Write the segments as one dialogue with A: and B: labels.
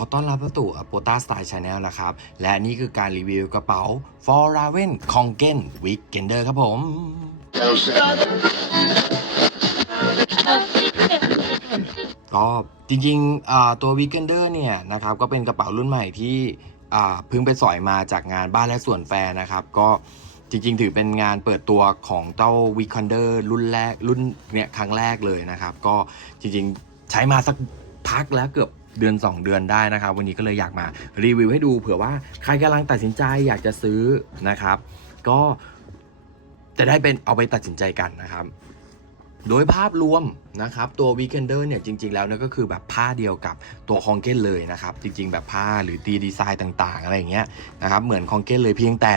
A: อต้อนรับเข้าสู่โปต้าสไตล์ชาแนลนะครับ และนี่คือการรีวิวกระเป๋า f o r r a v e n c o n g e n Weekender ครับผม ก็จริงๆ ตัว Weekender เนี่ยนะครับ ก็เป็นกระเป๋ารุ่นใหม่ที่เพิ่งไปสอยมาจากงานบ้านและส่วนแฟร์นะครับ ก็จริงๆ ถือเป็นงานเปิดตัวของเจ้า Weekender รุ่นแรกรุ่นเนี่ยครั้งแรกเลยนะครับ ก็จริงๆ ใช้มาสักพักแล้วเกือบ เดือน 2 เดือนได้นะครับ วันนี้ก็เลยอยากมารีวิวให้ดูเผื่อว่าใครกำลังตัดสินใจอยากจะซื้อนะครับ ก็จะได้เป็นเอาไปตัดสินใจกันนะครับ โดยภาพรวมนะครับ ตัว Weekender เนี่ยจริง ๆ แล้วเนี่ยก็คือแบบผ้าเดียวกับตัวคองเก้นเลยนะครับ จริง ๆ แบบผ้าหรือตีดีไซน์ต่าง ๆ อะไรอย่างเงี้ยนะครับเหมือนคองเก้นเลยเพียงแต่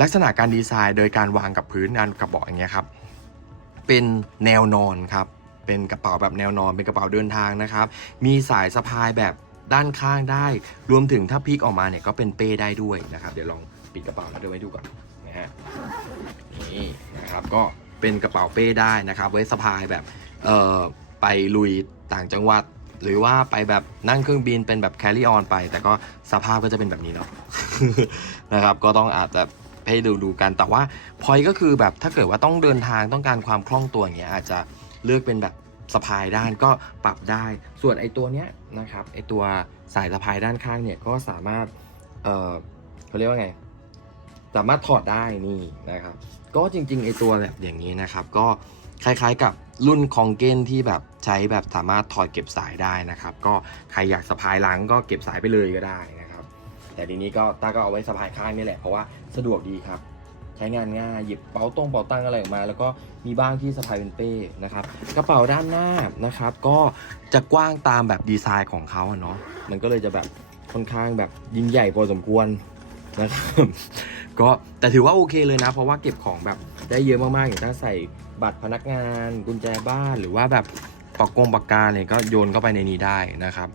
A: ลักษณะการดีไซน์โดยการวางกับพื้นอันกระบอกอย่างเงี้ยครับเป็นแนวนอนครับ เป็นกระเป๋าแบบแนวนอนเป็นกระเป๋าเดินทางนะครับ มีสายสะพายแบบด้านข้างได้ รวมถึงถ้าพลิกออกมาเนี่ยก็เป็นเป้ได้ด้วยนะครับ เดี๋ยวลองปิดกระเป๋าแล้วเดี๋ยวไว้ดูก่อนนะฮะนี่นะครับก็เป็นกระเป๋าเป้ได้นะครับ ไว้สะพายแบบเอ่อไปลุยต่างจังหวัด หรือว่าไปแบบนั่งเครื่องบินเป็นแบบ carry on ไป แต่ก็สภาพก็จะเป็นแบบนี้เนาะนะครับก็ต้องอาจจะให้ดูดูกันแต่ว่าพอยก็คือแบบถ้าเกิดว่าต้องเดินทางต้องการความคล่องตัวอย่างเงี้ยอาจจะ เลือกเป็นแบบสะพายด้านก็ปรับได้ ส่วนไอตัวเนี้ยนะครับไอตัวสายสะพายด้านข้างเนี่ยก็สามารถเออเขาเรียกว่าไง สามารถถอดได้นี่นะครับ ก็จริงๆไอตัวแบบอย่างนี้นะครับ ก็คล้ายๆกับรุ่นคองเกนที่แบบใช้แบบสามารถถอดเก็บสายได้นะครับ ก็ใครอยากสะพายหลังก็เก็บสายไปเลยก็ได้นะครับ แต่ทีนี้ก็ต้าก็เอาไว้สะพายข้างนี่แหละเพราะว่าสะดวกดีครับ ใช้งานง่าย หยิบเป๋าตรงเป๋าตังอะไรออกมา แล้วก็มีบ้างที่สะพายเป็นเป้นะครับ กระเป๋าด้านหน้านะครับ ก็จะกว้างตามแบบดีไซน์ของเขาเนาะ มันก็เลยจะแบบค่อนข้างแบบยิ่งใหญ่พอสมควรนะครับก็แต่ถือว่าโอเคเลยนะ เพราะว่าเก็บของแบบได้เยอะมากๆอย่างถ้าใส่บัตรพนักงาน กุญแจบ้านหรือว่าแบบปากกงปากกาเนี่ยก็โยนเข้าไปในนี้ได้นะครับ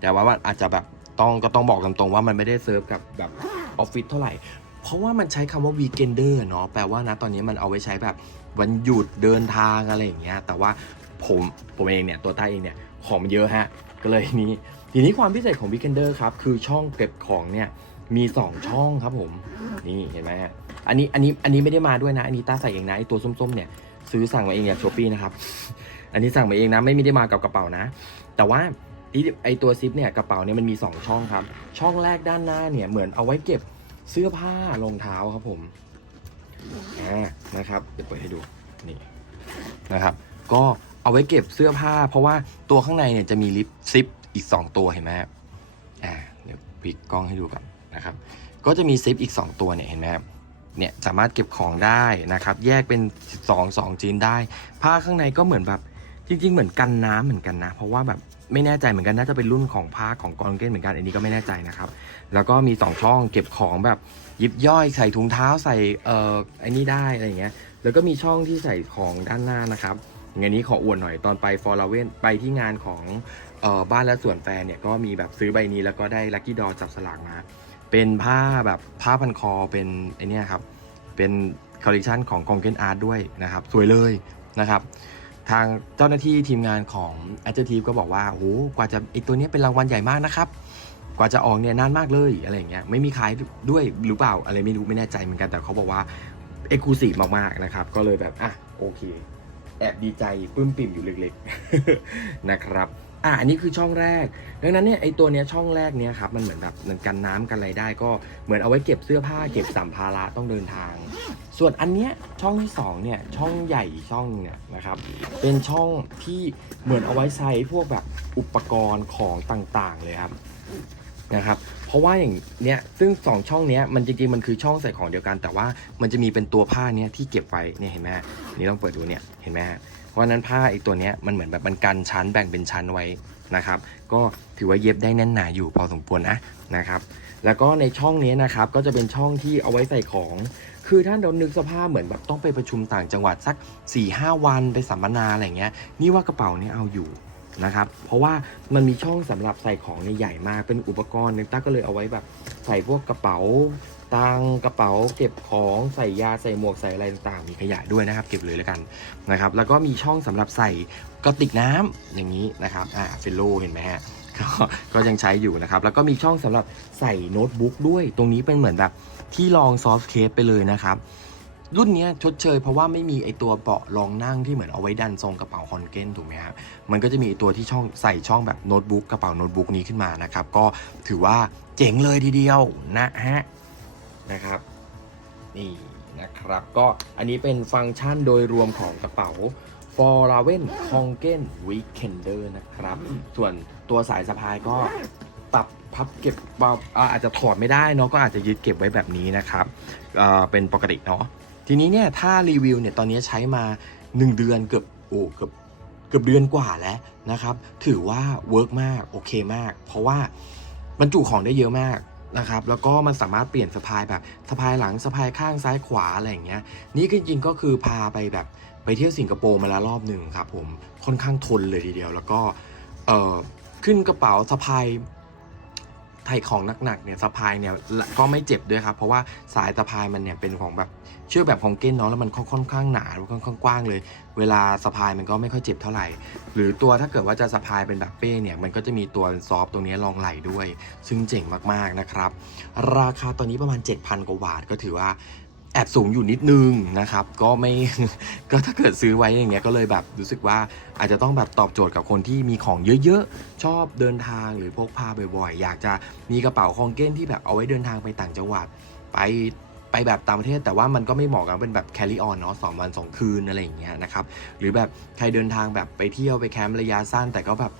A: แต่ว่าอาจจะแบบต้องก็ต้องบอกตามตรงว่ามันไม่ได้เซิร์ฟกับแบบออฟฟิศเท่าไหร่ เพราะว่ามันใช้คำว่าวีเกนเดอร์เนาะแปลว่านะตอนนี้มันเอาไว้ใช้แบบวันหยุดเดินทางอะไรอย่างเงี้ยแต่ว่าผมผมเองเนี่ยตัวใต้าเองเนี่ยของมันเยอะฮะก็เลยนี้ทีนี้ความพิเศษของ Weekender ครับคือช่องเก็บของเนี่ยมี 2 ช่องครับผมนี่เห็นไหมฮะอันนี้อันนี้อันนี้ไม่ได้มาด้วยนะอันนี้ตาใส่เองนะไอตัวส้มๆเนี่ยซื้อสั่งมาเองจากช้อปปี้นะครับอันนี้สั่งมาเองนะไม่ได้มากับกระเป๋านะ แต่ว่าที่ไอตัวซิปเนี่ยกระเป๋าเนี่ยมันมี 2 ช่องครับ ช่องแรกด้านหน้าเนี่ยเหมือนเอาไว้เก็บ เสื้อผ้ารองเท้าครับผมอ่านะครับ เดี๋ยวเปิดให้ดูนี่นะครับ ก็เอาไว้เก็บเสื้อผ้า เพราะว่าตัวข้างในเนี่ยจะมีลิปซิปอีก 2 ตัวเห็นไหมครับอ่าเดี๋ยวพลิกกล้องให้ดูกันนะครับ ก็จะมีซิปอีก 2 ตัวเนี่ยเห็นไหมครับเนี่ยสามารถเก็บของได้นะครับ แยกเป็น2 2จีนได้ ผ้าข้างในก็เหมือนแบบจริง ๆ เหมือนกันน้ำเหมือนกันนะ เพราะว่าแบบ ไม่แน่ใจเหมือนกันน่าจะเป็นรุ่นของผ้าของกอนเกนเหมือนกันอันนี้ก็ไม่แน่ใจนะครับ แล้วก็มี 2 ช่องเก็บของแบบยิบย่อยใส่ถุงเท้าใส่เอ่อไอ้นี่ได้อะไรเงี้ยแล้วก็มีช่องที่ใส่ของด้านหน้านะครับอย่างนี้ขออวดหน่อยตอนไปฟอร์ลาเวนไปที่งานของเอ่อบ้านและสวนแฟนเนี่ยก็มีแบบซื้อใบนี้แล้วก็ได้ลัคกี้ดอจับสลากมาเป็นผ้าแบบผ้าพันคอเป็นไอเนี้ยครับเป็นคอลเลคชันของกองเกนอาร์ตด้วยนะครับ สวยเลยนะครับ ทางเจ้าหน้าที่ทีมงานของ a d j e c t i v e ก็บอกว่าโอ้โหกว่าจะไอตัวนี้เป็นรางวัลใหญ่มากนะครับ กว่าจะออกเนี่ยนานมากเลยอะไรเงี้ยไม่มีขายด้วยหรือเปล่าอะไรไม่รู้ไม่แน่ใจเหมือนกันแต่เขาบอกว่าเอกลูซีฟมากๆนะครับ ก็เลยแบบอะโอเค แอบดีใจปื้มปิ่มอยู่เล็กๆนะครับอะอันนี้คือช่องแรก ดังนั้นเนี่ยไอตัวเนี้ยช่องแรกเนี้ยครับมันเหมือนแบบเหมือนกันน้ำกันอะไรได้ ก็เหมือนเอาไว้เก็บเสื้อผ้าเก็บสัมภาระต้องเดินทาง ส่วนอันเนี้ยช่องที่สองเนี่ยช่องใหญ่ช่องเนี่ยนะครับเป็นช่องที่เหมือนเอาไว้ใช้พวกแบบอุปกรณ์ของต่างๆเลยครับนะครับเพราะว่าอย่างเนี้ยซึ่งสองช่องเนี้ยมันจริงๆมันคือช่องใส่ของเดียวกัน แต่ว่ามันจะมีเป็นตัวผ้าเนี้ยที่เก็บไว้เนี่ยเห็นไหมฮะนี่ต้องเปิดดูเนี่ยเห็นไหมฮะเพราะฉะนั้นผ้าไอ้ตัวเนี้ยมันเหมือนแบบมันกันชั้นแบ่งเป็นชั้นไว้นะครับก็ถือว่าเย็บได้แน่นหนาอยู่พอสมควรนะนะครับแล้วก็ในช่องนี้นะครับก็จะเป็นช่องที่เอาไว้ใส่ของ คือถ้านเรานึกสภาพเหมือนแบบต้องไปประชุมต่างจังหวัดสัก4ี่ห้าวันไปสัมมนาอะไรเงี้ย นี่ว่ากระเป๋านี้เอาอยู่นะครับ เพราะว่ามันมีช่องสำหรับใส่ของเนี่ยใหญ่มากเป็นอุปกรณ์หนึงต้าก็เลยเอาไว้แบบใส่พวกกระเป๋าตังกระเป๋าเก็บของใส่ยาใส่หมวกใส่อะไรต่างๆมีขยะด้วยนะครับ เก็บเลยแล้วกันนะครับ แล้วก็มีช่องสำหรับใส่กระติกน้ำอย่างนี้นะครับอ่าเฟลโลเห็นไหมฮะก็ก็ยังใช้อยู่นะครับ แล้วก็มีช่องสำหรับใส่โน้ตบุ๊กด้วย ตรงนี้เป็นเหมือนแบบ ที่รองซอฟต์เคสไปเลยนะครับ รุ่นนี้ชดเชยเพราะว่าไม่มีไอตัวเบาะรองนั่งที่เหมือนเอาไว้ดันทรงกระเป๋าคอนเกนถูกไหมครับมันก็จะมีตัวที่ช่องใส่ช่องแบบโน้ตบุ๊กกระเป๋าโน้ตบุ๊กนี้ขึ้นมานะครับ ก็ถือว่าเจ๋งเลยทีเดียวนะฮะนะครับ นี่นะครับ ก็อันนี้เป็นฟังก์ชันโดยรวมของกระเป๋า f o r a v e n c o n g e n Weekender นะครับ ส่วนตัวสายสะพายก็ปรับ พับเก็บอาอาจจะถอดไม่ได้เนาะก็อาจจะยึดเก็บไว้แบบนี้นะครับเป็นปกติเนาะทีนี้เนี่ยถ้ารีวิวเนี่ยตอนนี้ใช้มา 1 เดือนเกือบโอ้เกือบเกือบเดือนกว่าแล้วนะครับ ถือว่าเวิร์กมากโอเคมาก เพราะว่าบรรจุของได้เยอะมากนะครับแล้วก็มันสามารถเปลี่ยนสะพายแบบสะพายหลังสะพายข้างซ้ายขวาอะไรอย่างเงี้ยนี่จริงๆก็คือพาไปแบบไปเที่ยวสิงคโปร์มาแล้วรอบหนึ่งครับผมค่อนข้างทนเลยทีเดียว แล้วก็เออขึ้นกระเป๋าสะพาย ไทยของหนักๆเนี่ยสะพายเนี่ยก็ไม่เจ็บด้วยครับ เพราะว่าสายสะพายมันเนี่ยเป็นของแบบเชือกแบบของเก้นเนาะแล้วมันค่อนข้างหนาแล้วค่อนข้างกว้างเลย เวลาสะพายมันก็ไม่ค่อยเจ็บเท่าไหร่ หรือตัวถ้าเกิดว่าจะสะพายเป็นแบบเป้เนี่ยมันก็จะมีตัวซอฟต์ตรงนี้รองไหล่ด้วย ซึ่งเจ๋งมากๆนะครับ ราคาตอนนี้ประมาณ 7,000 กว่าบาทก็ถือว่า แอบสูงอยู่นิดนึงนะครับ ก็ไม่ก็ถ้าเกิดซื้อไว้อย่างเงี้ยก็เลยแบบรู้สึกว่าอาจจะต้องแบบตอบโจทย์กับคนที่มีของเยอะๆ ชอบเดินทางหรือพกพาบ่อยๆ อยากจะมีกระเป๋าคองเก้นที่แบบเอาไว้เดินทางไปต่างจังหวัดไปไปแบบต่างประเทศแต่ว่ามันก็ไม่เหมาะกับเป็นแบบ carry on เนาะสองวันสองคืนอะไรอย่างเงี้ยนะครับ หรือแบบใครเดินทางแบบไปเที่ยวไปแคมป์ระยะสั้นแต่ก็แบบ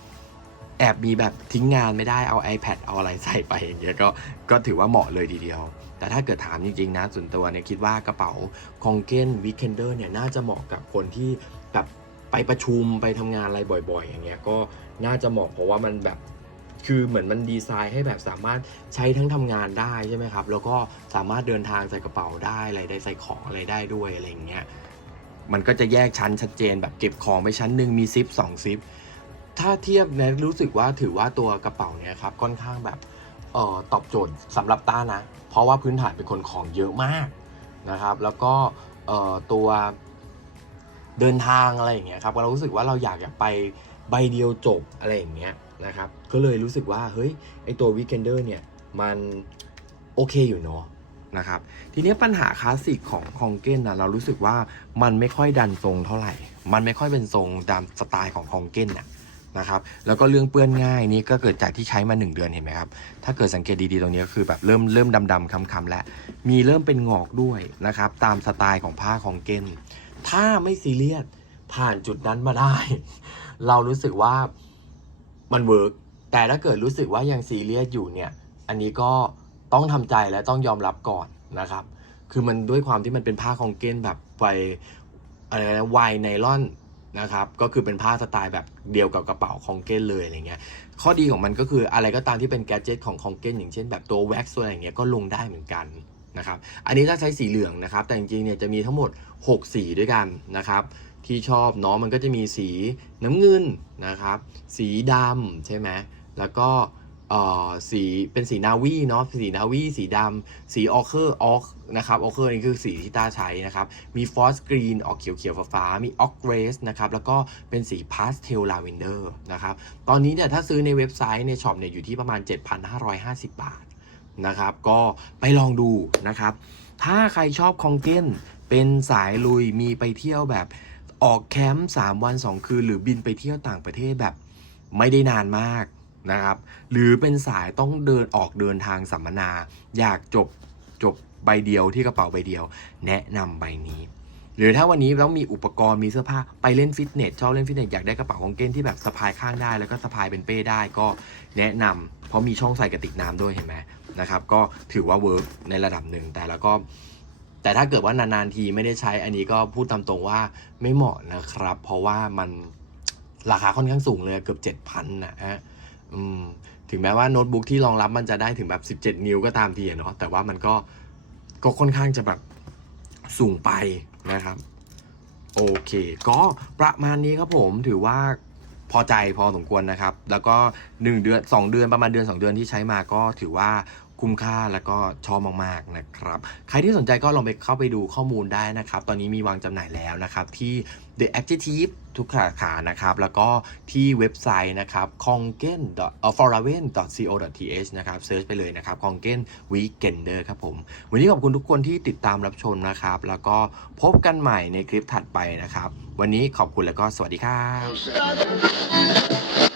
A: แอบมีแบบทิ้งงานไม่ได้เอา iPad เอาอะไรใส่ไปอย่างเงี้ยก็ก็ถือว่าเหมาะเลยทีเดียว แต่ถ้าเกิดถามจริงๆนะส่วนตัวเนี่ยคิดว่ากระเป๋าคองเกนวีคเ e นเดอร์เนี่ยน่าจะเหมาะกับคนที่แบบไปประชุมไปทำงานอะไรบ่อยๆ อย่างเงี้ยก็น่าจะเหมาะเพราะว่ามันแบบคือเหมือนมันดีไซน์ให้แบบสามารถใช้ทั้งทำงานได้ใช่ไหมครับ แล้วก็สามารถเดินทางใส่กระเป๋าได้อะไรได้ใส่ของอะไรได้ด้วยอะไรอย่างเงี้ยมันก็จะแยกชั้นชัดเจนแบบเก็บของไปชั้นหนึ่งมีซิปสองซิป ถ้าเทียบนะรู้สึกว่าถือว่าตัวกระเป๋าเนี่ยครับค่อนข้างแบบเอ่อตอบโจทย์สำหรับต้านะ เพราะว่าพื้นฐานเป็นคนของเยอะมากนะครับ แล้วก็เอ่อตัวเดินทางอะไรอย่างเงี้ยครับเรารู้สึกว่าเราอยากจะไปใบเดียวจบอะไรอย่างเงี้ยนะครับก็เลยรู้สึกว่าเฮ้ยไอตัว Weekender เนี่ยมันโอเคอยู่เนาะนะครับทีนี้ปัญหาคลาสสิกของคองเก้นนะเรารู้สึกว่ามันไม่ค่อยดันทรงเท่าไหร่ มันไม่ค่อยเป็นทรงตามสไตล์ของคองเก้นน่ะ นะครับแล้วก็เรื่องเปื้อนง่ายนี่ก็เกิดจากที่ใช้มา 1 เดือนเห็นไหมครับถ้าเกิดสังเกตดีๆตรงนี้ก็คือแบบเริ่มเริ่มดำๆคำๆแล้วมีเริ่มเป็นงอกด้วยนะครับตามสไตล์ของผ้าคองเกนถ้าไม่ซีเรียสผ่านจุดนั้นมาได้ เรารู้สึกว่ามันเวิร์กแต่ถ้าเกิดรู้สึกว่ายังซีเรียสอยู่เนี่ยอันนี้ก็ต้องทำใจและต้องยอมรับก่อนนะครับ คือมันด้วยความที่มันเป็นผ้าคองเกนแบบไฟอะไรนะไวไนลอน นะครับก็คือเป็นผ้าสไตล์แบบเดียวกับกระเป๋าคองเก้นเลยอะไรเงี้ยข้อดีของมันก็คืออะไรก็ตามที่เป็นแกจิตของคองเก้นอย่างเช่นแบบตัวแว็กซ์ตัวอะไรเงี้ยก็ลงได้เหมือนกันนะครับอันนี้ถ้าใช้สีเหลืองนะครับ แต่จริงๆเนี่ยจะมีทั้งหมด 6 สีด้วยกันนะครับที่ชอบเนาะมันก็จะมีสีน้ำเงินนะครับ สีดำใช่ไหมแล้วก็ เอ่อสีเป็นสีนาวีเนาะสีนาวีสีดำสีออเคอร์ออกนะครับออเคอร์นี่คือสีที่ตาใช้นะครับ มีฟอสกรีนออกเขียวๆฟ้าๆมีออกเกรสนะครับ แล้วก็เป็นสีพาสเทลลาเวนเดอร์นะครับ ตอนนี้เนี่ยถ้าซื้อในเว็บไซต์ในช็อปเนี่ยอยู่ที่ประมาณ 7,550 บาทนะครับ ก็ไปลองดูนะครับ ถ้าใครชอบคองเก้นเป็นสายลุยมีไปเที่ยวแบบออกแคมป์3วัน 2 คืน หรือบินไปเที่ยวต่างประเทศแบบไม่ได้นานมาก นะครับ หรือเป็นสายต้องเดินออกเดินทางสัมมนา อยากจบจบใบเดียวที่กระเป๋าใบเดียว แนะนำใบนี้ หรือถ้าวันนี้ต้องมีอุปกรณ์มีเสื้อผ้าไปเล่นฟิตเนสชอบเล่นฟิตเนสอยากได้กระเป๋าของเก้นที่แบบสะพายข้างได้ แล้วก็สะพายเป็นเป้ได้ก็แนะนำเพราะมีช่องใส่กระติกน้ำด้วยเห็นไหมนะครับ ก็ถือว่าเวิร์กในระดับหนึ่งแต่แล้วก็แต่ถ้าเกิดว่านานๆทีไม่ได้ใช้อันนี้ก็พูดตามตรงว่าไม่เหมาะนะครับ เพราะว่ามันราคาค่อนข้างสูงเลยเกือบเจ็ดพันนะฮะ อืมถึงแม้ว่าโน้ตบุ๊กที่รองรับมันจะได้ถึงแบบ 17 นิ้วก็ตามทีเนาะแต่ว่ามันก็ก็ค่อนข้างจะแบบสูงไปนะครับโอเค ก็ประมาณนี้ครับผมถือว่าพอใจพอสมควรนะครับ แล้วก็ 1 เดือน 2 เดือนประมาณเดือน 2 เดือนที่ใช้มาก็ถือว่า คุ้มค่าแล้วก็ชอบมากๆนะครับ ใครที่สนใจก็ลองไปเข้าไปดูข้อมูลได้นะครับ ตอนนี้มีวางจำหน่ายแล้วนะครับที่ The Adjective ทุกสาขานะครับ แล้วก็ที่เว็บไซต์นะครับ c o n g e n f o r a v e n c o th นะครับเซิร์ชไปเลยนะครับ c o n g e n Weekender ครับผม วันนี้ขอบคุณทุกคนที่ติดตามรับชมนะครับ แล้วก็พบกันใหม่ในคลิปถัดไปนะครับ วันนี้ขอบคุณแล้วก็สวัสดีครับ